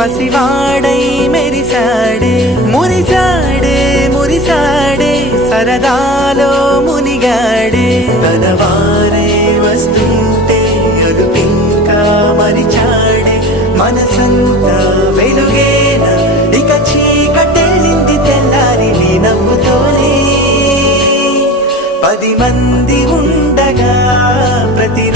పసివాడై మెరిసాడే మురిసాడే మురిసాడే సరదాలో మునిగాడే తనవారే వస్తుంటే అదుపింకా మరిచాడే మనసంతా వెలుగేన ఇక చీకటెళ్ళింది తెల్లారి నీ నవ్వుతోనే 10 మంది ఉండగా ప్రతి